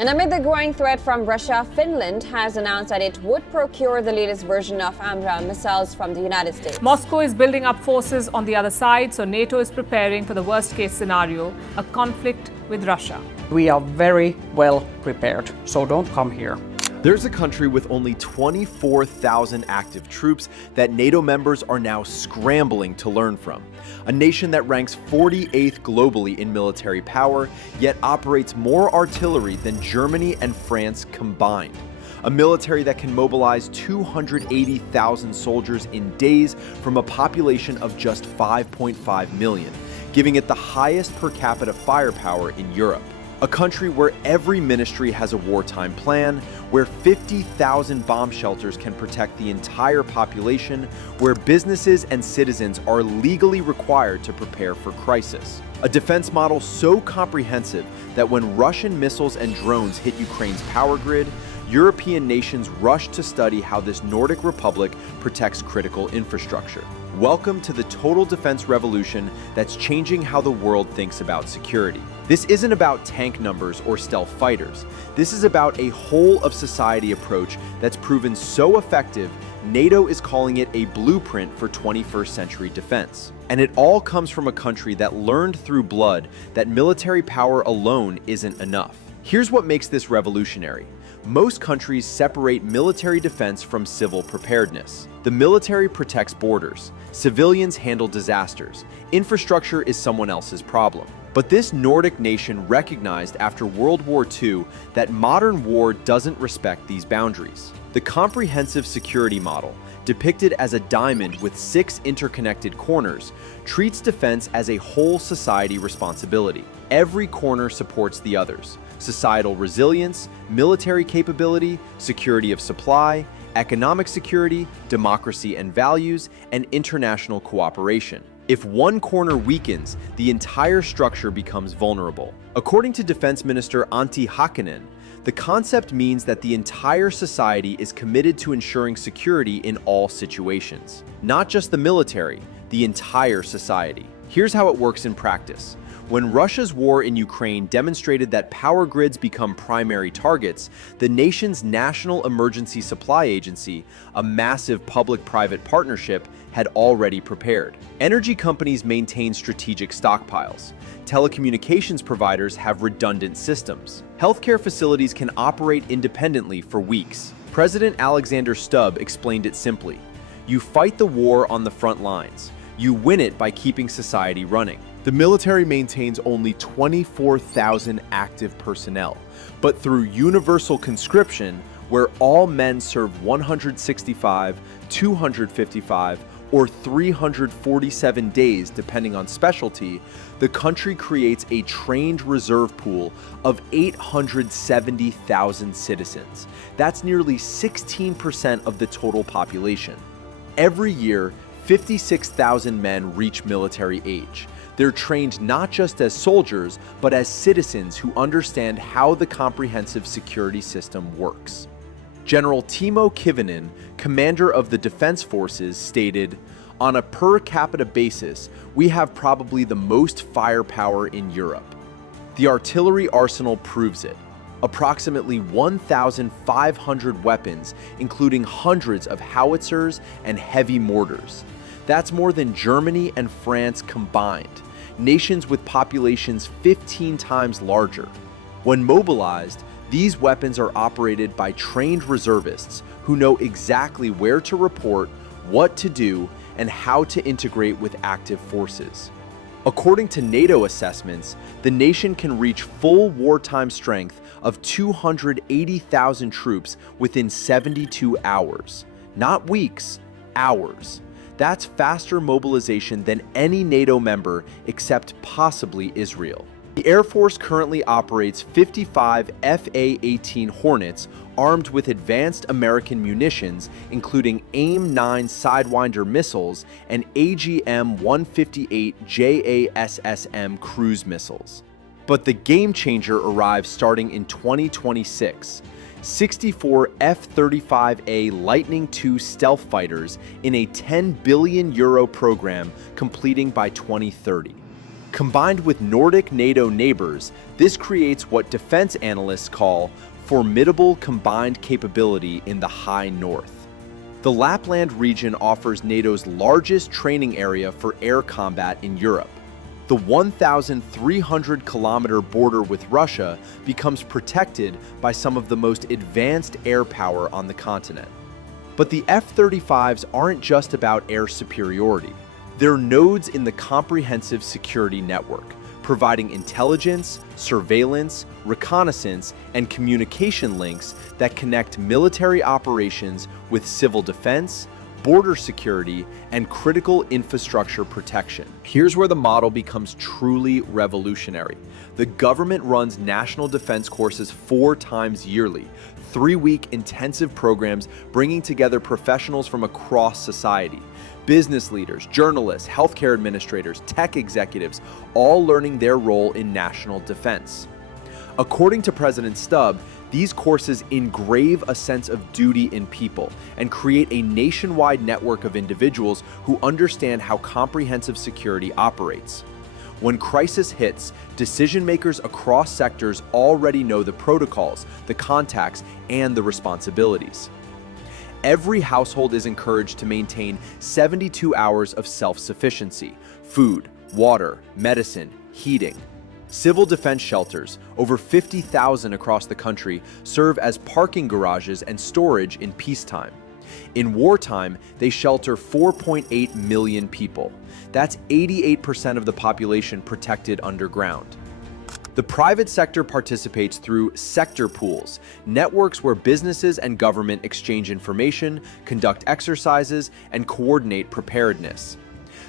And amid the growing threat from Russia, Finland has announced that it would procure the latest version of AMRAAM missiles from the United States. Moscow is building up forces on the other side, so NATO is preparing for the worst-case scenario, a conflict with Russia. We are very well prepared, so don't come here. There's a country with only 24,000 active troops that NATO members are now scrambling to learn from. A nation that ranks 48th globally in military power, yet operates more artillery than Germany and France combined. A military that can mobilize 280,000 soldiers in days from a population of just 5.5 million, giving it the highest per capita firepower in Europe. A country where every ministry has a wartime plan, where 50,000 bomb shelters can protect the entire population, where businesses and citizens are legally required to prepare for crisis. A defense model so comprehensive that when Russian missiles and drones hit Ukraine's power grid, European nations rush to study how this Nordic republic protects critical infrastructure. Welcome to the total defense revolution that's changing how the world thinks about security. This isn't about tank numbers or stealth fighters. This is about a whole-of-society approach that's proven so effective, NATO is calling it a blueprint for 21st century defense. And it all comes from a country that learned through blood that military power alone isn't enough. Here's what makes this revolutionary. Most countries separate military defense from civil preparedness. The military protects borders. Civilians handle disasters. Infrastructure is someone else's problem. But this Nordic nation recognized after World War II that modern war doesn't respect these boundaries. The comprehensive security model, depicted as a diamond with 6 interconnected corners, treats defense as a whole society responsibility. Every corner supports the others: societal resilience, military capability, security of supply, economic security, democracy and values, and international cooperation. If one corner weakens, the entire structure becomes vulnerable. According to Defense Minister Antti Hakkinen, the concept means that the entire society is committed to ensuring security in all situations. Not just the military, the entire society. Here's how it works in practice. When Russia's war in Ukraine demonstrated that power grids become primary targets, the nation's National Emergency Supply Agency, a massive public-private partnership, had already prepared. Energy companies maintain strategic stockpiles. Telecommunications providers have redundant systems. Healthcare facilities can operate independently for weeks. President Alexander Stubb explained it simply. You fight the war on the front lines. You win it by keeping society running. The military maintains only 24,000 active personnel, but through universal conscription, where all men serve 165, 255, or 347 days depending on specialty, the country creates a trained reserve pool of 870,000 citizens. That's nearly 16% of the total population. Every year, 56,000 men reach military age. They're trained not just as soldiers, but as citizens who understand how the comprehensive security system works. General Timo Kivinen, commander of the Defense Forces, stated, "On a per capita basis, we have probably the most firepower in Europe." The artillery arsenal proves it. Approximately 1,500 weapons, including hundreds of howitzers and heavy mortars. That's more than Germany and France combined, nations with populations 15 times larger. When mobilized, these weapons are operated by trained reservists who know exactly where to report, what to do, and how to integrate with active forces. According to NATO assessments, the nation can reach full wartime strength of 280,000 troops within 72 hours. Not weeks, hours. That's faster mobilization than any NATO member except possibly Israel. The Air Force currently operates 55 FA-18 Hornets armed with advanced American munitions, including AIM-9 Sidewinder missiles and AGM-158 JASSM cruise missiles. But the game changer arrives starting in 2026. 64 F-35A Lightning II stealth fighters in a €10 billion program completing by 2030. Combined with Nordic NATO neighbors, this creates what defense analysts call formidable combined capability in the high north. The Lapland region offers NATO's largest training area for air combat in Europe. The 1,300-kilometer border with Russia becomes protected by some of the most advanced air power on the continent. But the F-35s aren't just about air superiority. They're nodes in the comprehensive security network, providing intelligence, surveillance, reconnaissance, and communication links that connect military operations with civil defense, border security, and critical infrastructure protection. Here's where the model becomes truly revolutionary. The government runs national defense courses 4 times yearly, 3-week intensive programs bringing together professionals from across society. Business leaders, journalists, healthcare administrators, tech executives, all learning their role in national defense. According to President Stubb, these courses engrave a sense of duty in people and create a nationwide network of individuals who understand how comprehensive security operates. When crisis hits, decision makers across sectors already know the protocols, the contacts, and the responsibilities. Every household is encouraged to maintain 72 hours of self-sufficiency: food, water, medicine, heating. Civil defense shelters, over 50,000 across the country, serve as parking garages and storage in peacetime. In wartime, they shelter 4.8 million people. That's 88% of the population protected underground. The private sector participates through sector pools, networks where businesses and government exchange information, conduct exercises, and coordinate preparedness.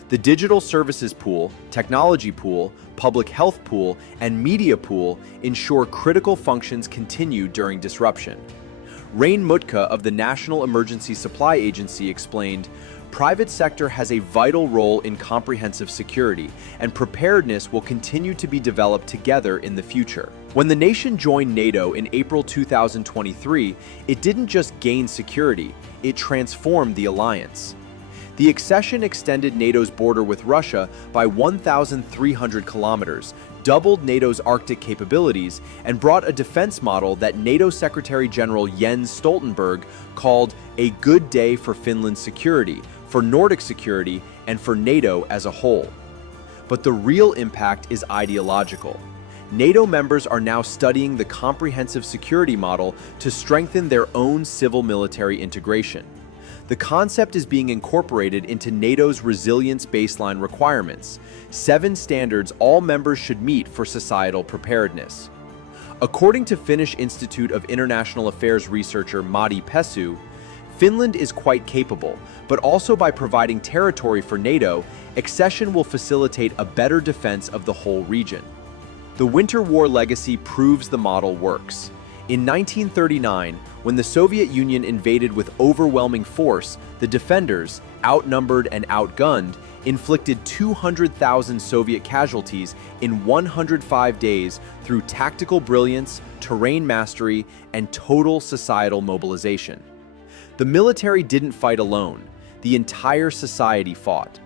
The digital services pool, technology pool, public health pool, and media pool ensure critical functions continue during disruption. Rain Mutka of the National Emergency Supply Agency explained, "Private sector has a vital role in comprehensive security, and preparedness will continue to be developed together in the future." When the nation joined NATO in April 2023, it didn't just gain security, it transformed the alliance. The accession extended NATO's border with Russia by 1,300 kilometers, doubled NATO's Arctic capabilities, and brought a defense model that NATO Secretary General Jens Stoltenberg called a good day for Finland's security, for Nordic security, and for NATO as a whole. But the real impact is ideological. NATO members are now studying the comprehensive security model to strengthen their own civil-military integration. The concept is being incorporated into NATO's resilience baseline requirements, 7 standards all members should meet for societal preparedness. According to Finnish Institute of International Affairs researcher Matti Pesu, Finland is quite capable, but also by providing territory for NATO, accession will facilitate a better defense of the whole region. The Winter War legacy proves the model works. In 1939, when the Soviet Union invaded with overwhelming force, the defenders, outnumbered and outgunned, inflicted 200,000 Soviet casualties in 105 days through tactical brilliance, terrain mastery, and total societal mobilization. The military didn't fight alone. The entire society fought.